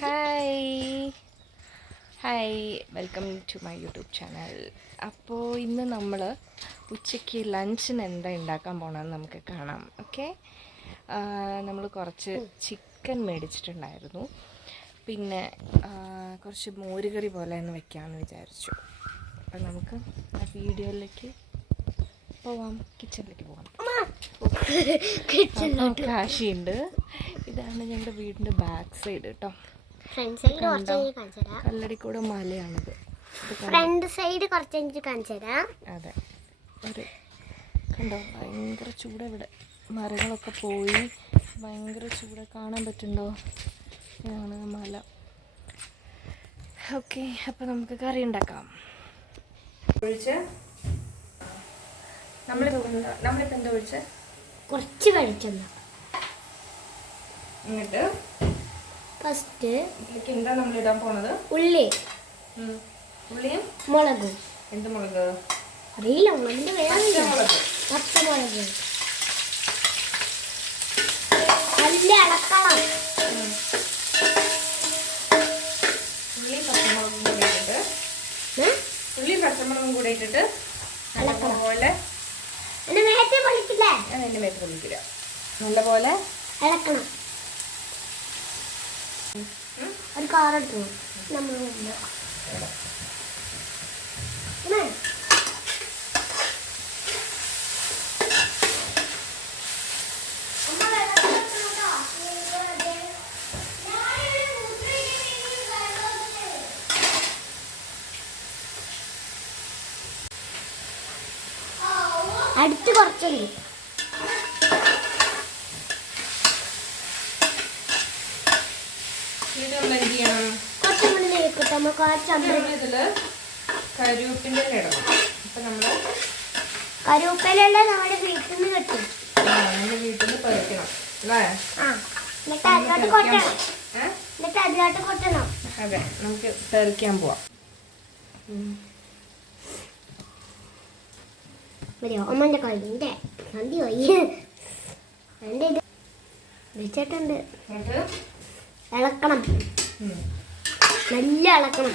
Hi hi welcome to my YouTube channel. അപ്പോൾ ഇന്ന് നമ്മൾ ഉച്ചയ്ക്ക് ലഞ്ചിന് എന്താ ഉണ്ടാക്കാൻ പോകണമെന്ന് നമുക്ക് കാണാം. ഓക്കെ, നമ്മൾ കുറച്ച് ചിക്കൻ മേടിച്ചിട്ടുണ്ടായിരുന്നു. പിന്നെ കുറച്ച് മോരുകറി പോലെ ഒന്ന് വെക്കാമെന്ന് വിചാരിച്ചു. അപ്പം നമുക്ക് ആ വീഡിയോയിലേക്ക് പോവാം, കിച്ചണിലേക്ക് പോവാം. കാശിയുണ്ട്. ഇതാണ് ഞങ്ങളുടെ വീടിൻ്റെ ബാക്ക് സൈഡ് കേട്ടോ. കല്ലടിക്കൂടെ മലയാണിത്. ഫ്രണ്ട് സൈഡ് കുറച്ച് കാണിച്ചു തരാം. അതെ, ഒരു കണ്ടോ, ഭയങ്കര ചൂട്. ഇവിടെ മരങ്ങളൊക്കെ പോയി ഭയങ്കര ചൂട് കാണാൻ പറ്റുന്നുണ്ടോ? ഇതാണ് മല. ഓക്കെ, അപ്പോൾ നമുക്ക് കറി ഉണ്ടാക്കാം. ഒഴിച്ച് നമ്മളിപ്പോൾ എന്താ ഒഴിച്ച് കുറച്ച് വെളിച്ചെണ്ണ. എന്നിട്ട് ഫസ്റ്റ് ഇതിലേക്ക് എന്താ നമ്മൾ ഇടാൻ പോണത്? ഉള്ളിയും മുളകും. എന്ത് മുളക് അറിയില്ല, പച്ചമുളക്. പച്ചമുളക് നല്ല ഇളക്കണം. ഉള്ളിയും പച്ചമുളകും കൂടെ ഇട്ടിട്ട് നല്ലപോലെ എൻ്റെ മേത്ത് പൊളിക്കില്ല, നല്ലപോലെ ഇളക്കണം. ഒരു കാറെടുത്തു നമ്മൾ അടുത്ത് കുറച്ചുണ്ട്. കരുവേപ്പിൻ്റെ ഇടണം. അപ്പം നമ്മൾ കരുവേപ്പില നമ്മുടെ വീട്ടിൽ നിന്ന് കിട്ടും. നമ്മുടെ വീട്ടിൽ നിന്ന് പറിക്കണം അല്ലേ? എന്നിട്ട് അതിലോട്ട് കൊട്ടണം. അതെ, നമുക്ക് പറിക്കാൻ പോവാം. അമ്മൻ്റെ കയ്യിൻ്റെ നന്ദി പോയി. എൻ്റെ ഇത് വെച്ചിട്ടുണ്ട്. ഇളക്കണം, നല്ല ഇളക്കണം.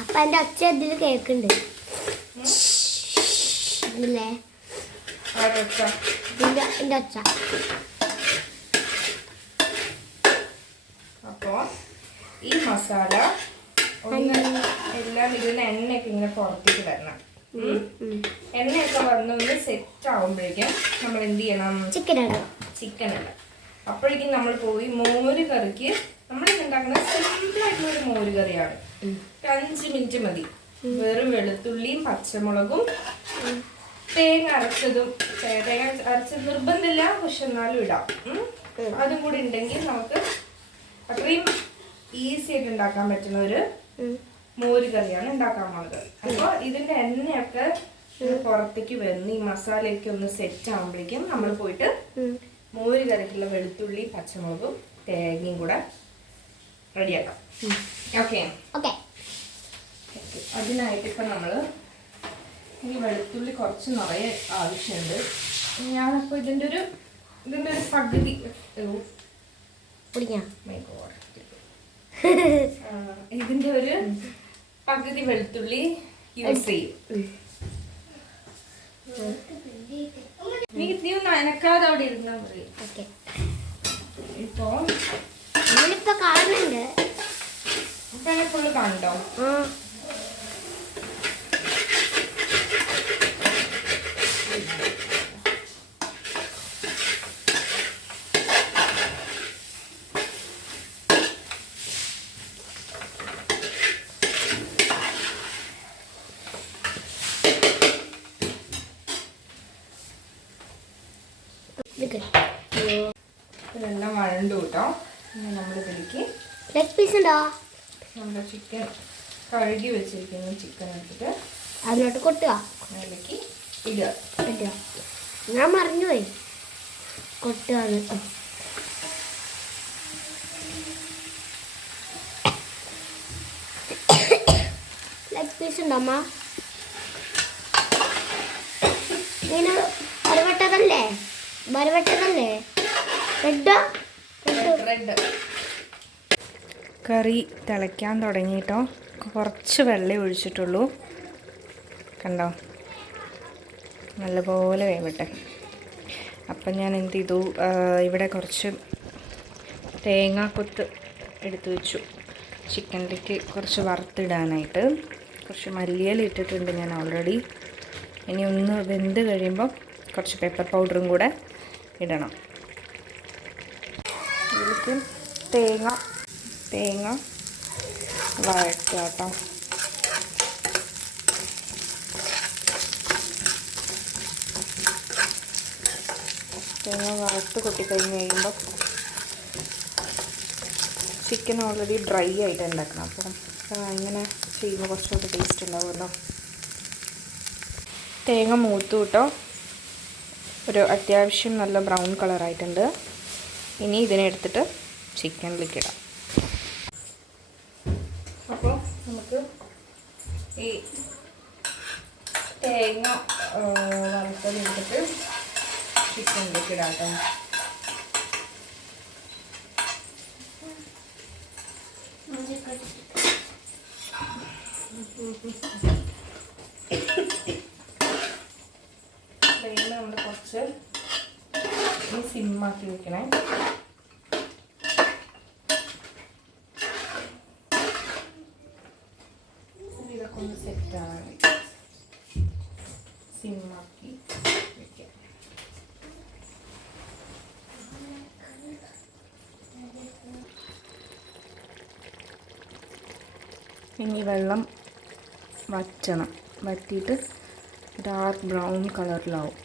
അപ്പം എൻ്റെ ഒച്ച ഇതിൽ കേൾക്കുന്നുണ്ട്. ഇതില്ലേ എൻ്റെ ഒച്ച. അപ്പോൾ ഈ മസാല എല്ലാം ഇതിന് എണ്ണയൊക്കെ ഇങ്ങനെ പുറത്തേക്ക് വരണം. എണ്ണയൊക്കെ വന്നൊന്ന് സെറ്റ് ആവുമ്പോഴേക്കും നമ്മൾ എന്ത് ചെയ്യണം? ചിക്കൻ ഇടാം. അപ്പോഴേക്കും നമ്മൾ പോയി മോര് കറിക്ക് നമ്മൾ ഉണ്ടാക്കുന്ന സിമ്പിളായിട്ടുള്ള ഒരു മോര് കറിയാണ്. 5 മിനിറ്റ് മതി. വെറും വെളുത്തുള്ളിയും പച്ചമുളകും തേങ്ങ അരച്ചത് നിർബന്ധമില്ല, പക്ഷെ എന്നാലും ഇടാം. അതും കൂടി ഉണ്ടെങ്കിൽ നമുക്ക് അത്രയും ഈസി ആയിട്ട് ഉണ്ടാക്കാൻ പറ്റുന്ന ഒരു മോര് കറിയാണ് ഉണ്ടാക്കാൻ പോകുന്നത്. അപ്പോൾ ഇതിന്റെ എണ്ണയൊക്കെ പുറത്തേക്ക് വന്ന് ഈ മസാലയൊക്കെ ഒന്ന് സെറ്റ് ആകുമ്പോഴേക്കും നമ്മൾ പോയിട്ട് മോര് കറിക്കുള്ള വെളുത്തുള്ളി പച്ചമുളകും തേങ്ങയും കൂടെ റെഡിയാക്കാം. ഓക്കെ, അതിനായിട്ട് ഇപ്പം നമ്മൾ ഈ വെളുത്തുള്ളി കുറച്ച് നിറയെ ആവശ്യമുണ്ട്. ഞാനിപ്പോൾ ഇതിൻ്റെ ഒരു പകുതി ഇതിൻ്റെ ഒരു പകുതി വെളുത്തുള്ളി യൂസ് ചെയ്യും. നീ നനക്കാതെ അവിടെ ഇരുന്നാൽ മതി. ഇപ്പോൾ കാണുന്നുണ്ട്. ഫുള്ള് കണ്ടോ? ഇതെല്ലാം വഴണ്ടു കേട്ടോ. നമ്മൾ ഇതിലേക്ക് ലെഗ് പീസ് ഉണ്ടോ? നമ്മുടെ ചിക്കൻ കഴുകി വെച്ചിരിക്കുന്ന ചിക്കൻ എടുത്തിട്ട് അതിലോട്ട് കൊട്ടുക, അതിലേക്ക് ഇടുക. ഞാൻ മറിഞ്ഞുപോയി. കൊട്ടുക. ലെഗ് പീസ് ഉണ്ടോ അമ്മ? ഇങ്ങനെ വരവട്ടതല്ലേ? റെഡ് റെഡ് കറി തിളയ്ക്കാൻ തുടങ്ങിയിട്ടോ. കുറച്ച് വെള്ളം ഒഴിച്ചിട്ടുള്ളൂ. കണ്ടോ, നല്ലപോലെ വേവട്ടെ. അപ്പം ഞാൻ എന്ത് ചെയ്തു, ഇവിടെ കുറച്ച് തേങ്ങാക്കൊത്ത് എടുത്തു വെച്ചു ചിക്കനിലേക്ക് കുറച്ച് വറുത്തിടാനായിട്ട്. കുറച്ച് മല്ലിയില ഇട്ടിട്ടുണ്ട് ഞാൻ ഓൾറെഡി. ഇനി ഒന്ന് വെന്ത് കഴിയുമ്പം കുറച്ച് പെപ്പർ പൗഡറും കൂടെ ഇടണം. ഇതിലേക്ക് തേങ്ങ വഴറ്റുക കേട്ടോ. തേങ്ങ വറുത്ത് കൊട്ടിക്കഴിഞ്ഞ് കഴിയുമ്പോൾ ചിക്കൻ ഓൾറെഡി ഡ്രൈ ആയിട്ട് ഉണ്ടാക്കണം. അപ്പം ഇങ്ങനെ ചെയ്യുമ്പോൾ കുറച്ചുകൂടി ടേസ്റ്റ് ഉണ്ടാവുമല്ലോ. തേങ്ങ മൂത്തു കേട്ടോ. ഒരു അത്യാവശ്യം നല്ല ബ്രൗൺ കളറായിട്ടുണ്ട്. ഇനി ഇതിനെ എടുത്തിട്ട് ചിക്കനിലേക്ക് ഇടാം. അപ്പോൾ നമുക്ക് ഈ തേങ്ങ വറുത്തതെടുത്തിട്ട് ചിക്കനിലേക്ക് ഇടാം കേട്ടോ. ഫ്ലെയിം നമ്മൾ കുറച്ച് സിമ്മാക്കി വെക്കണേ. ഇതൊക്കെ ഒന്ന് സെറ്റാവാൻ സിമ്മാക്കി വെക്കാം. ഇനി വെള്ളം വറ്റണം. വറ്റിയിട്ട് ഡാർക്ക് ബ്രൗൺ കളറിലാവും.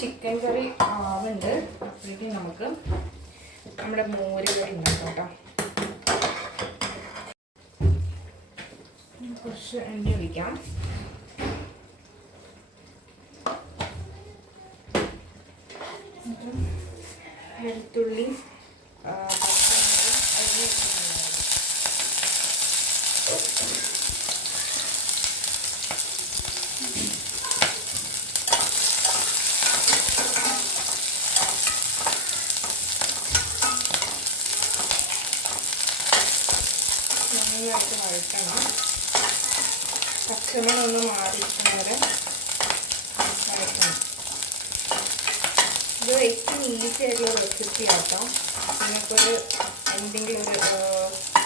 ചിക്കൻ കറി ആവുന്നുണ്ട്. അപ്പോഴേക്കും നമുക്ക് നമ്മുടെ മോര് കറി ഉണ്ടാക്കാം കേട്ടോ. കുറച്ച് എണ്ണ ഒഴിക്കാം. വെളുത്തുള്ളി നന്നായിട്ട് വഴറ്റണം. പച്ചമണമൊന്ന് മാറിയിരിക്കുന്നവരെ വഴറ്റണം. ഇത് ഏറ്റവും ഈസി ആയിട്ടുള്ള റെസിപ്പി ആക്കാം. നിങ്ങൾക്കൊരു എന്തെങ്കിലും ഒരു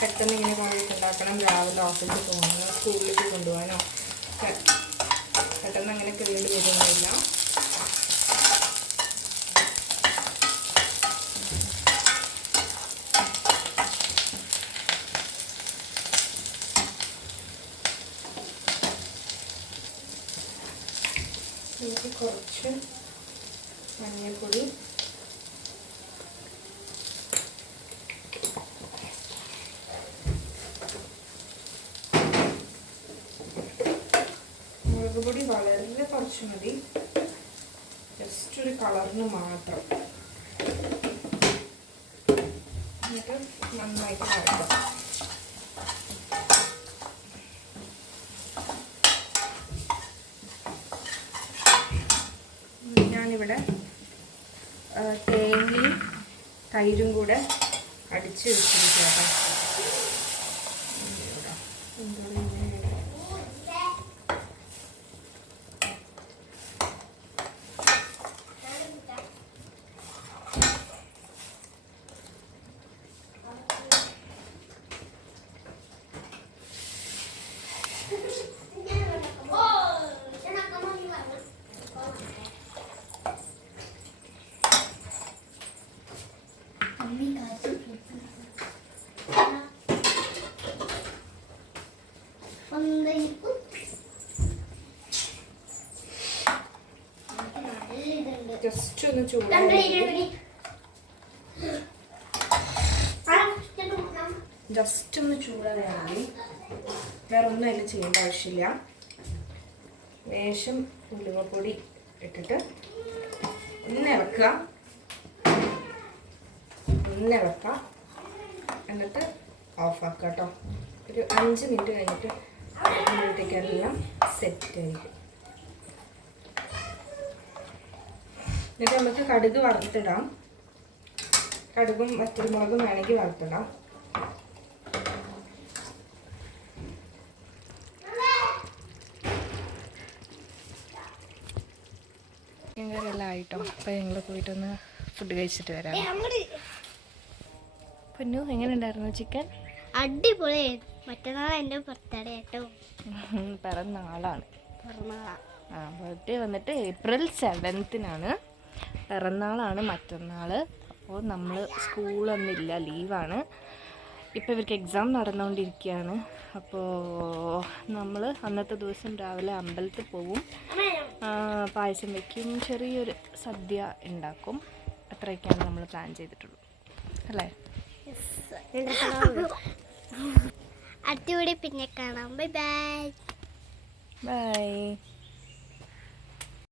പെട്ടെന്ന് ഇങ്ങനെ കൊണ്ടിട്ട് ഉണ്ടാക്കണം, രാവിലെ ഓഫീസിൽ പോകണം, സ്കൂളിലേക്ക് കൊണ്ടുപോകാനോ പെട്ടെന്ന് അങ്ങനെ കേട് വരുന്നില്ല. ഇതിലേക്ക് കുറച്ച് മഞ്ഞൾപ്പൊടി, മുളക് പൊടി വളരെ കുറച്ച് മതി, ജസ്റ്റ് ഒരു കളറിന് മാത്രം. എന്നിട്ട് നന്നായിട്ട് വഴറ്റാം. ഞാനിവിടെ തേങ്ങയും തൈരും കൂടെ അടിച്ച് വെച്ചിരിക്കാം. ജസ്റ്റ് ഒന്ന് ചൂടായാൽ വേറെ ഒന്നും അതിൽ ചെയ്യേണ്ട ആവശ്യമില്ല. ലേശം ഉലുവപ്പൊടി ഇട്ടിട്ട് ഒന്ന് ഇളക്കുക, എന്നിട്ട് ഓഫാക്കുക കേട്ടോ. ഒരു 5 മിനിറ്റ് കഴിഞ്ഞിട്ട് വീട്ടിലേക്കെല്ലാം സെറ്റ് ആയിരിക്കും. എന്നിട്ട് നമുക്ക് കടുക് വറുത്തിടാം. കടുകും വറ്റൽമുളകും വേണമെങ്കിൽ വറുത്തിടാം. എല്ലാം ആയിട്ടോ. അപ്പം ഞങ്ങൾ പോയിട്ടൊന്ന് ഫുഡ് കഴിച്ചിട്ട് വരാം. പൊന്നു, എങ്ങനെ ഉണ്ടായിരുന്നു ചിക്കൻ? അടിപൊളി. മറ്റന്നാൾ എൻ്റെ ബർത്ത്ഡേ കേട്ടോ. പിറന്നാളാണ്. ബർത്ത്ഡേ വന്നിട്ട് April 7th പിറന്നാളാണ് മറ്റന്നാൾ. അപ്പോൾ നമ്മൾ സ്കൂളൊന്നുമില്ല, ലീവാണ്. ഇപ്പോൾ ഇവർക്ക് എക്സാം നടന്നുകൊണ്ടിരിക്കുകയാണ്. അപ്പോൾ നമ്മൾ അന്നത്തെ ദിവസം രാവിലെ അമ്പലത്തിൽ പോവും, പായസം വയ്ക്കും, ചെറിയൊരു സദ്യ ഉണ്ടാക്കും. അത്രയൊക്കെയാണ് നമ്മൾ പ്ലാൻ ചെയ്തിട്ടുള്ളൂ അല്ലേ? അടിപൊളി. പിന്നെ കാണാം. Bye bye. ബൈ.